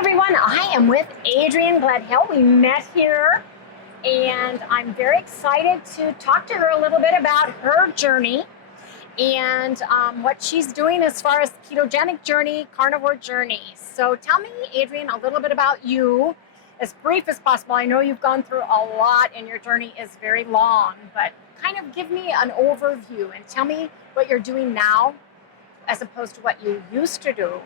everyone, I am with Adrian GLEDHILL. We met here and I'm very excited to talk to her a little bit about her journey and what she's doing as far as ketogenic journey, carnivore journey. So tell me, Adrian, a little bit about you, as brief as possible. I know you've gone through a lot and your journey is very long, but kind of give me an overview and tell me what you're doing now as opposed to what you used to do.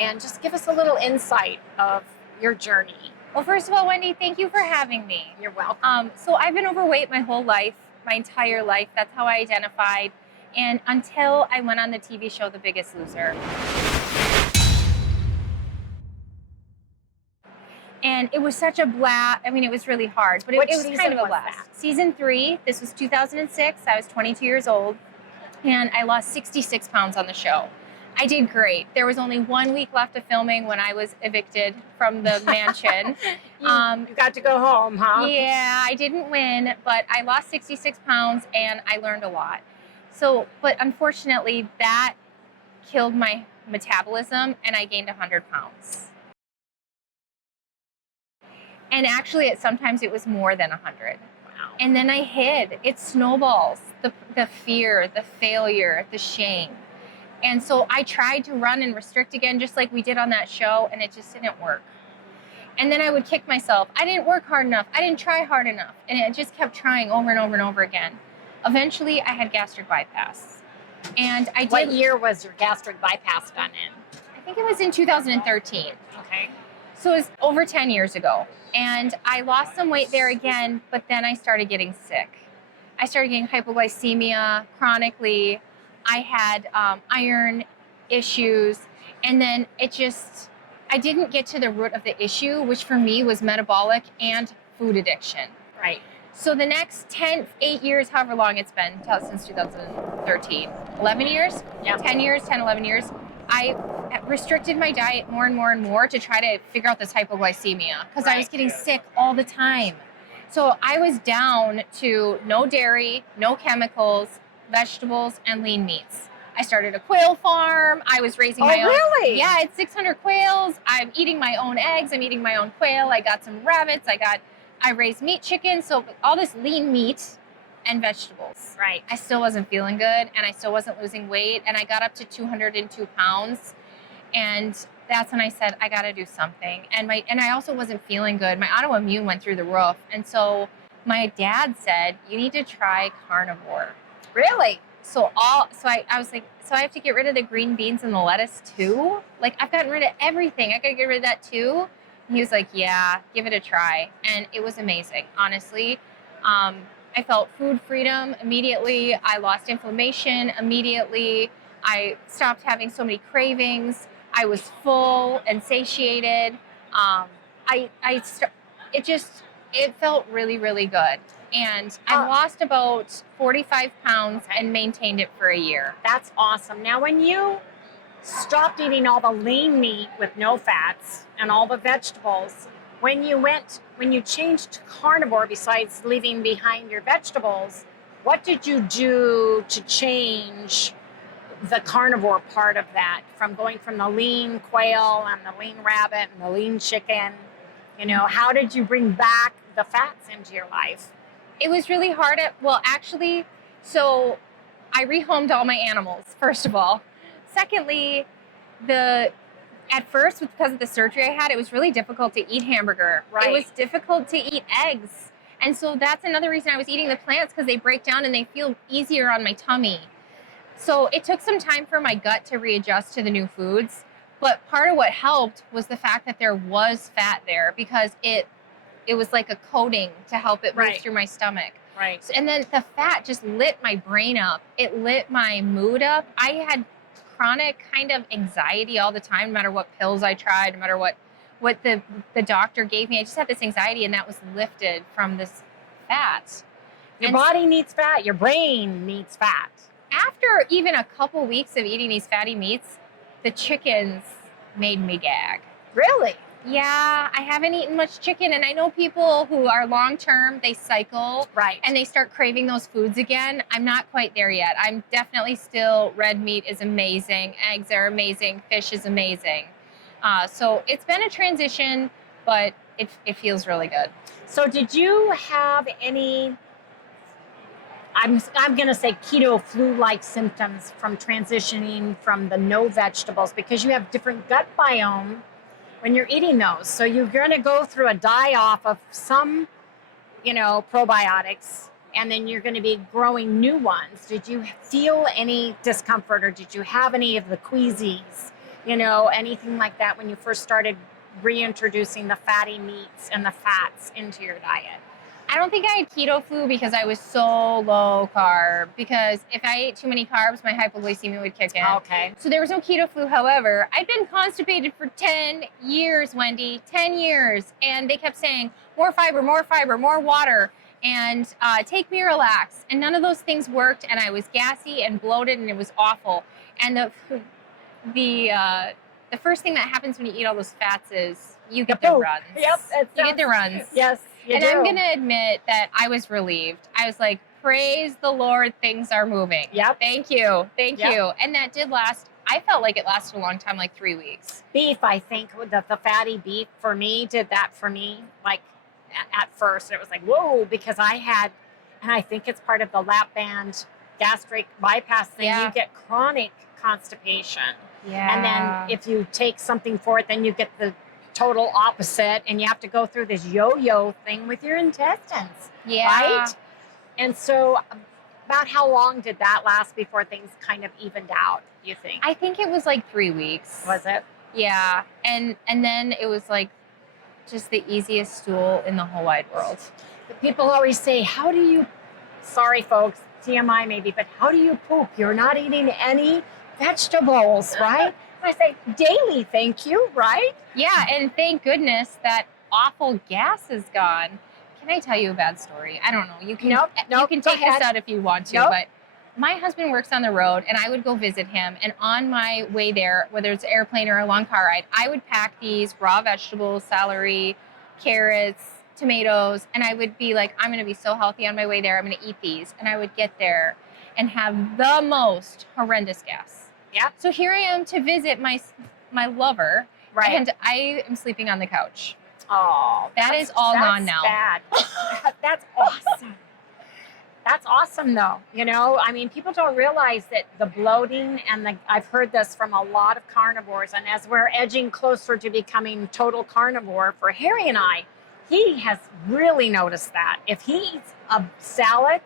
And just give us a little insight of your journey. Well, first of all, Wendy, thank you for having me. You're welcome. So I've been overweight my whole life, my entire life. That's how I identified. And until I went on the TV show, The Biggest Loser. And it was such a blast. I mean, it was really hard, but it was kind of a blast. Season 3, this was 2006. I was 22 years old, and I lost 66 pounds on the show. I did great. There was only 1 week left of filming when I was evicted from the mansion. You got to go home, huh? Yeah, I didn't win, but I lost 66 pounds and I learned a lot. So, but unfortunately, that killed my metabolism and I gained 100 pounds. And actually, sometimes it was more than 100. Wow. And then I hid. It snowballs. The fear, the failure, the shame. And so I tried to run and restrict again, just like we did on that show, and it just didn't work. And then I would kick myself. I didn't work hard enough. I didn't try hard enough. And it just kept trying over and over and over again. Eventually, I had gastric bypass. And I did. What year was your gastric bypass done in? I think it was in 2013. Okay. So it was over 10 years ago. And I lost some weight there again, but then I started getting sick. I started getting hypoglycemia chronically. I had iron issues, and then I didn't get to the root of the issue, which for me was metabolic and food addiction. Right. So the next 8 years, however long it's been, since 2013, 11 years? Yeah. 10 years, 10, 11 years. I restricted my diet more and more and more to try to figure out this hypoglycemia because I was getting sick all the time. So I was down to no dairy, no chemicals, vegetables, and lean meats. I started a quail farm. I was raising my own. Oh, really? Yeah, it's 600 quails. I'm eating my own eggs. I'm eating my own quail. I got some rabbits. I raised meat chickens. So all this lean meat and vegetables. Right. I still wasn't feeling good, and I still wasn't losing weight, and I got up to 202 pounds. And that's when I said, I got to do something. And I also wasn't feeling good. My autoimmune went through the roof. And so my dad said, you need to try carnivore. Really? So I was like, so I have to get rid of the green beans and the lettuce too? Like, I've gotten rid of everything. I got to get rid of that too? And he was like, yeah, give it a try. And it was amazing, honestly. I felt food freedom immediately. I lost inflammation immediately. I stopped having so many cravings. I was full and satiated. It felt really, really good. And I lost about 45 pounds and maintained it for a year. That's awesome. Now, when you stopped eating all the lean meat with no fats and all the vegetables, when you changed to carnivore, besides leaving behind your vegetables, what did you do to change the carnivore part of that, from going from the lean quail and the lean rabbit and the lean chicken? You know, how did you bring back the fats into your life? It was really hard so I rehomed all my animals, first of all. Secondly, at first, because of the surgery I had, it was really difficult to eat hamburger. Right. It was difficult to eat eggs. And so that's another reason I was eating the plants, because they break down and they feel easier on my tummy. So it took some time for my gut to readjust to the new foods. But part of what helped was the fact that there was fat there, because it was like a coating to help it move through my stomach. Right. So, and then the fat just lit my brain up. It lit my mood up. I had chronic kind of anxiety all the time, no matter what pills I tried, no matter what the doctor gave me. I just had this anxiety, and that was lifted from this fat. Your body needs fat. Your brain needs fat. After even a couple weeks of eating these fatty meats, the chickens made me gag. Really? Yeah, I haven't eaten much chicken, and I know people who are long-term, they cycle, right, and they start craving those foods again. I'm not quite there yet. I'm definitely still, red meat is amazing, eggs are amazing, fish is amazing. So it's been a transition, but it feels really good. So did you have any, I'm going to say keto flu-like symptoms from transitioning from the no vegetables, because you have different gut biome when you're eating those. So you're going to go through a die-off of some, probiotics, and then you're going to be growing new ones. Did you feel any discomfort, or did you have any of the queasies, anything like that when you first started reintroducing the fatty meats and the fats into your diet? I don't think I had keto flu because I was so low carb. Because if I ate too many carbs, my hypoglycemia would kick in. Okay. So there was no keto flu. However, I'd been constipated for 10 years, Wendy, 10 years. And they kept saying, more fiber, more water, and take Miralax. And none of those things worked. And I was gassy and bloated, and it was awful. And the first thing that happens when you eat all those fats is you get the runs. Yep. You get the runs. Yes. And I'm going to admit that I was relieved. I was like, praise the Lord, things are moving. Yep. Thank you. Thank you. And that did last, I felt like it lasted a long time, like 3 weeks. Beef, I think, the fatty beef for me did that for me. Like at first, it was like, whoa, because I had, and I think it's part of the lap band gastric bypass thing, you get chronic constipation. Yeah. And then if you take something for it, then you get the total opposite, and you have to go through this yo-yo thing with your intestines. Yeah. Right? And so about how long did that last before things kind of evened out, you think? I think it was like 3 weeks. Was it? Yeah. And then it was like just the easiest stool in the whole wide world. The people always say, how do you, sorry folks, TMI maybe, but how do you poop? You're not eating any vegetables, right? I say, daily, thank you, right? Yeah, and thank goodness that awful gas is gone. Can I tell you a bad story? I don't know. You can you can take this out if you want to, but my husband works on the road, and I would go visit him, and on my way there, whether it's an airplane or a long car ride, I would pack these raw vegetables, celery, carrots, tomatoes, and I would be like, I'm going to be so healthy on my way there. I'm going to eat these. And I would get there and have the most horrendous gas. Yeah. So here I am to visit my lover, right? And I am sleeping on the couch. Oh, that is all gone now. Bad. That's awesome. That's awesome, though. I mean, people don't realize that the bloating and I've heard this from a lot of carnivores, and as we're edging closer to becoming total carnivore for Harry and I, he has really noticed that. If he eats a salad,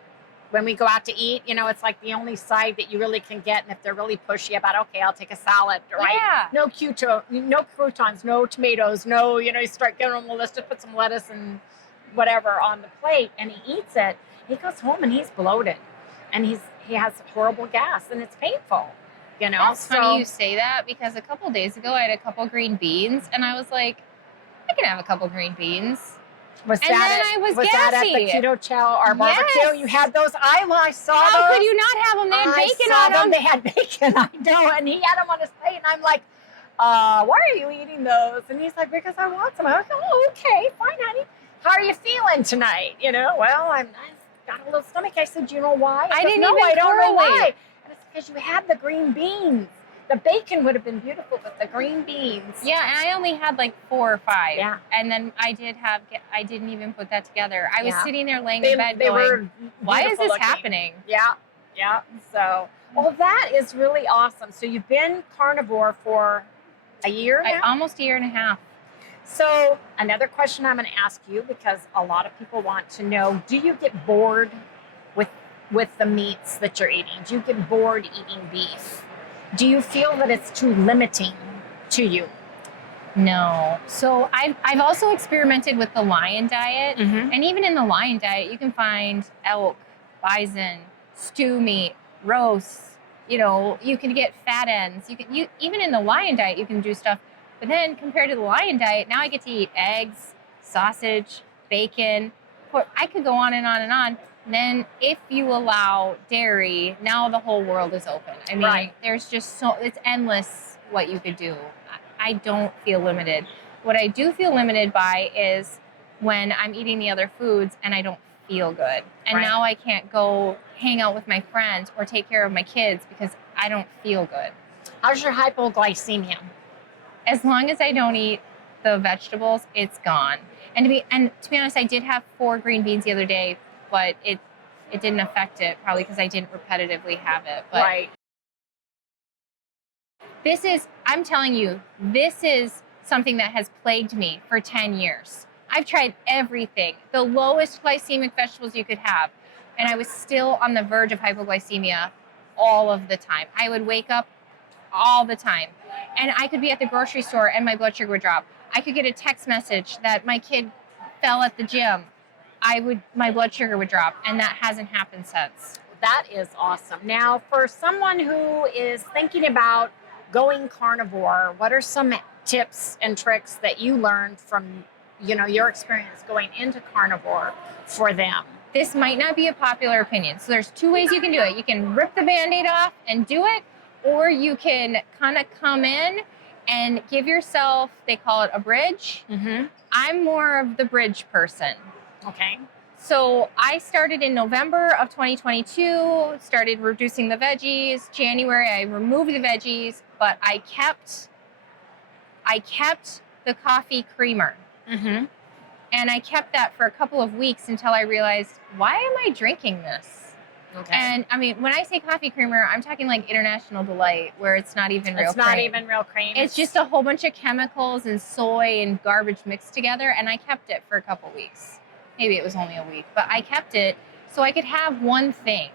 when we go out to eat, it's like the only side that you really can get. And if they're really pushy about, okay, I'll take a salad, right? Yeah. No no croutons, no tomatoes, no, you start getting on the list to put some lettuce and whatever on the plate, and he eats it. He goes home and he's bloated, and he has horrible gas, and it's painful, That's funny you say that, because a couple days ago I had a couple green beans, and I was like, I can have a couple green beans. Was that at the Keto CHOW, our barbecue? Yes. You had those? I saw those. How could you not have them? They had bacon on them. They had bacon, I know. And he had them on his plate. And I'm like, why are you eating those? And he's like, because I want some. I was like, oh, okay, fine, honey. How are you feeling tonight? Well, I got a little stomach. I said, you know why? I didn't no, even I don't know correlate. why. And it's because you had the green beans. The bacon would have been beautiful, but the green beans. Yeah, and I only had like 4 or 5. Yeah. And then I didn't even put that together. I was sitting there laying in bed they going, were why is this looking. happening? Yeah. So, well, that is really awesome. So you've been carnivore for a year now? Almost a year and a half. So another question I'm going to ask you, because a lot of people want to know, do you get bored with the meats that you're eating? Do you get bored eating beef? Do you feel that it's too limiting to you? No. So I've also experimented with the lion diet. Mm-hmm. And even in the lion diet, you can find elk, bison, stew meat, roasts. You can get fat ends. Even in the lion diet, you can do stuff. But then compared to the lion diet, now I get to eat eggs, sausage, bacon. I could go on and on and on. And then if you allow dairy, now the whole world is open. I mean, there's just it's endless what you could do. I don't feel limited. What I do feel limited by is when I'm eating the other foods and I don't feel good. And now I can't go hang out with my friends or take care of my kids because I don't feel good. How's your hypoglycemia? As long as I don't eat the vegetables, it's gone. And to be honest, I did have 4 green beans the other day, but it didn't affect it, probably because I didn't repetitively have it. But Right. I'm telling you, this is something that has plagued me for 10 years. I've tried everything, the lowest glycemic vegetables you could have, and I was still on the verge of hypoglycemia all of the time. I would wake up all the time, and I could be at the grocery store and my blood sugar would drop. I could get a text message that my kid fell at the gym. My blood sugar would drop, and that hasn't happened since. That is awesome. Now, for someone who is thinking about going carnivore, what are some tips and tricks that you learned from, your experience going into carnivore for them? This might not be a popular opinion. So there's 2 ways you can do it. You can rip the Band-Aid off and do it, or you can kind of come in and give yourself, they call it a bridge. Mm-hmm. I'm more of the bridge person. Okay. So I started in November of 2022, started reducing the veggies. January, I removed the veggies, but I kept the coffee creamer. Mm-hmm. And I kept that for a couple of weeks until I realized, why am I drinking this? Okay. And I mean, when I say coffee creamer, I'm talking like International Delight, where it's not even real cream. It's not even real cream. It's just a whole bunch of chemicals and soy and garbage mixed together. And I kept it for a couple weeks. Maybe it was only a week, but I kept it so I could have one thing.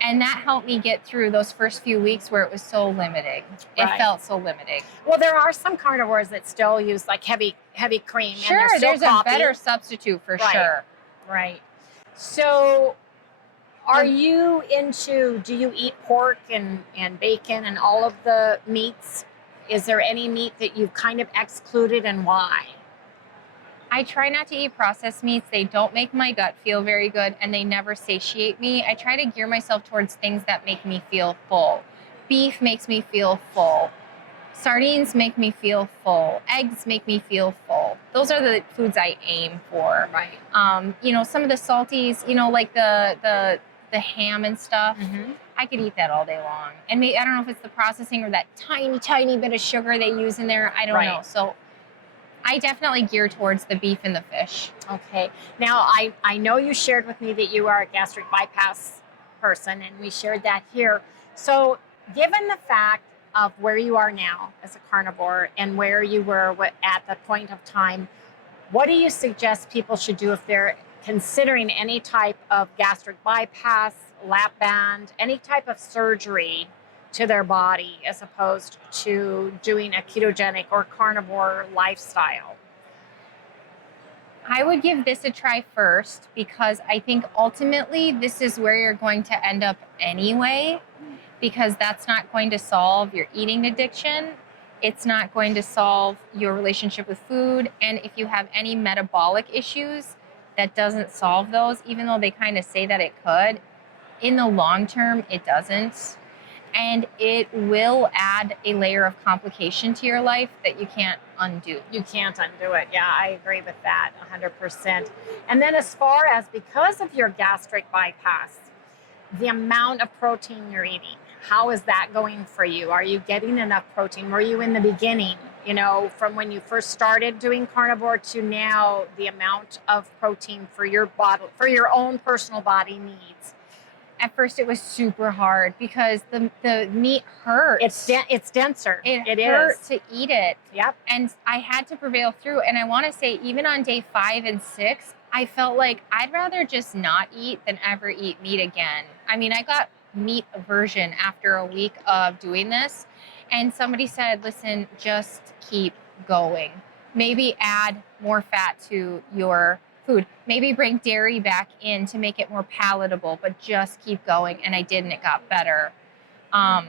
And that helped me get through those first few weeks where it was so limiting. Right. It felt so limiting. Well, there are some carnivores that still use like heavy cream. Sure, and there's still a better substitute for sure. Right. So are you do you eat pork and bacon and all of the meats? Is there any meat that you've kind of excluded, and why? I try not to eat processed meats. They don't make my gut feel very good, and they never satiate me. I try to gear myself towards things that make me feel full. Beef makes me feel full. Sardines make me feel full. Eggs make me feel full. Those are the foods I aim for. Right. Some of the salties, like the ham and stuff. Mm-hmm. I could eat that all day long. And maybe, I don't know if it's the processing or that tiny, tiny bit of sugar they use in there. I don't know. So I definitely gear towards the beef and the fish. Okay. Now, I know you shared with me that you are a gastric bypass person, and we shared that here. So given the fact of where you are now as a carnivore and where you were at the point of time, what do you suggest people should do if they're considering any type of gastric bypass, lap band, any type of surgery to their body as opposed to doing a ketogenic or carnivore lifestyle? I would give this a try first, because I think ultimately this is where you're going to end up anyway, because that's not going to solve your eating addiction. It's not going to solve your relationship with food. And if you have any metabolic issues, that doesn't solve those, even though they kind of say that it could. In the long term, it doesn't. And it will add a layer of complication to your life that you can't undo. You can't undo it. Yeah, I agree with that 100%. And then as far as, because of your gastric bypass, the amount of protein you're eating, how is that going for you? Are you getting enough protein? Were you in the beginning, from when you first started doing carnivore to now, the amount of protein for your body, for your own personal body needs? At first, it was super hard because the meat hurts. It's denser. It hurt to eat it. Yep. And I had to prevail through. And I want to say, even on day 5 and 6, I felt like I'd rather just not eat than ever eat meat again. I mean, I got meat aversion after a week of doing this. And somebody said, listen, just keep going. Maybe add more fat to your food. Maybe bring dairy back in to make it more palatable, but just keep going. And I did, and it got better. I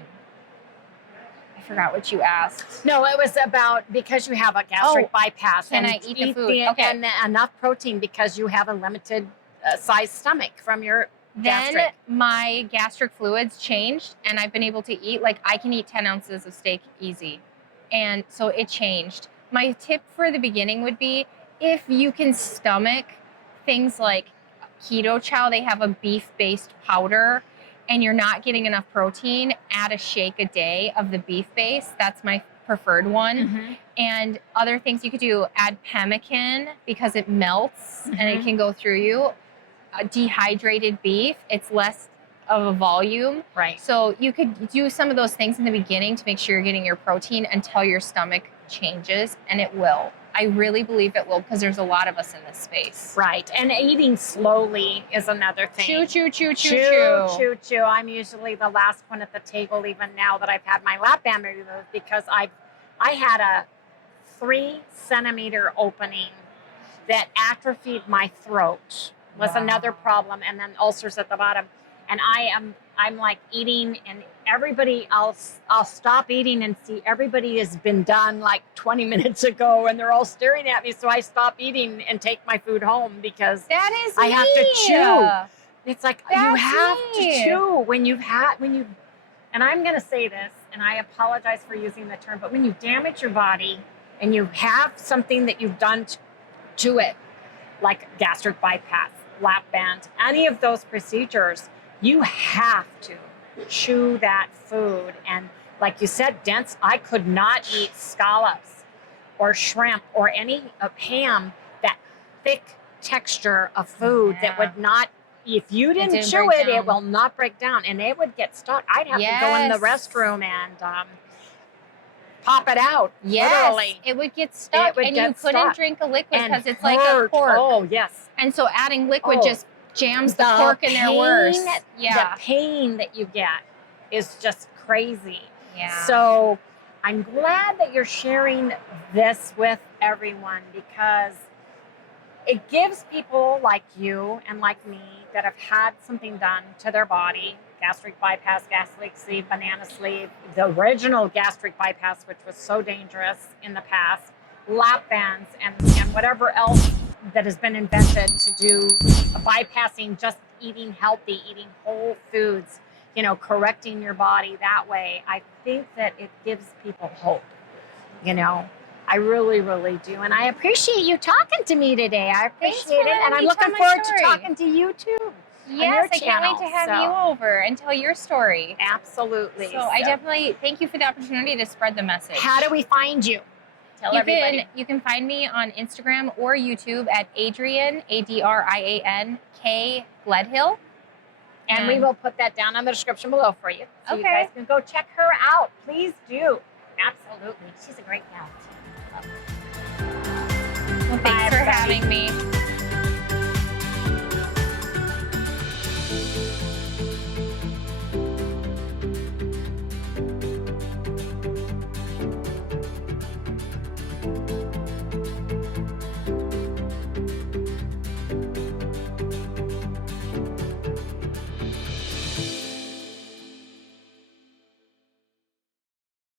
forgot what you asked. No, it was about, because you have a gastric bypass. Can I eat the food? Okay. And enough protein because you have a limited size stomach from your Then gastric. my gastric fluids changed, and I've been able to eat, I can eat 10 ounces of steak easy. And so it changed. My tip for the beginning would be, if you can stomach things like Keto CHOW, they have a beef-based powder, and you're not getting enough protein, add a shake a day of the beef base. That's my preferred one. Mm-hmm. And other things you could do, add pemmican because it melts and it can go through you. Dehydrated beef, it's less of a volume. Right. So you could do some of those things in the beginning to make sure you're getting your protein until your stomach changes, and it will. I really believe it will, because there's a lot of us in this space. Right. And eating slowly is another thing. Chew, chew, chew, chew, Chew, chew. chew, chew. I'm usually the last one at the table, even now that I've had my lap band removed, because I had a 3-centimeter opening that atrophied my throat. Was another problem, and then ulcers at the bottom. And I'm like eating, and everybody else, I'll stop eating and see everybody has been done like 20 minutes ago, and they're all staring at me. So I stop eating and take my food home, because That is I have to chew. It's like you That's have me. to chew and I'm going to say this, and I apologize for using the term, but when you damage your body and you have something that you've done to it, like gastric bypass, lap band, any of those procedures, you have to chew that food. And like you said, dense, I could not eat scallops or shrimp or any ham, that thick texture of food that would not, if you didn't chew it, it will not break down, and it would get stuck. I'd have to go in the restroom and pop it out. Literally. It would get stuck, and you couldn't drink a liquid because it's like a cork. Oh, yes. And so adding liquid just jams the cork in there worse. The pain that you get is just crazy. Yeah. So I'm glad that you're sharing this with everyone, because it gives people like you and like me that have had something done to their body, gastric bypass, gastric sleeve, banana sleeve, the original gastric bypass, which was so dangerous in the past, lap bands, and whatever else that has been invented to do bypassing, just eating healthy, eating whole foods, correcting your body that way. I think that it gives people hope, I really, really do. And I appreciate you talking to me today. I appreciate it. And I'm looking forward to talking to you too. Yes, I can't wait to have you over and tell your story. Absolutely. So I definitely thank you for the opportunity to spread the message. How do we find you? Tell everybody. You can find me on Instagram or YouTube at ADRIAN, ADRIAN, K GLEDHILL. And we will put that down on the description below for you. So you guys can go check her out. Please do. Absolutely. She's a great gal. Well, thanks for having me.